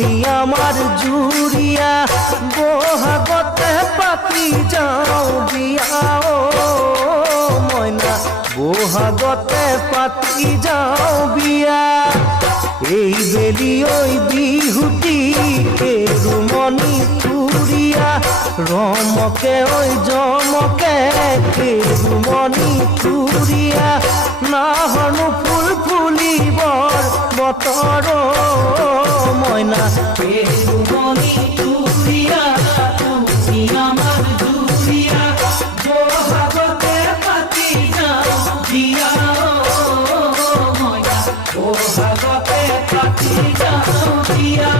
তুমি আমার জুরিয়া বহাগতে পাতি যাও বিয়া ও ময়না বহাগতে পাতি যাও বিয়া এই বেলি ওই বিহুটি কেৰুমণি তুরিয়া রমকে ওই জমকে কেৰুমণি তুরিয়া নাহনু ফুল ফুলিবৰ বতৰ ময়না কেৰুমণি তুরিয়া তুমি আমার জুরিয়া বহাগতে পাতি যাও বিয়া ও ময়না বহাগতে পাতি যাও বিয়া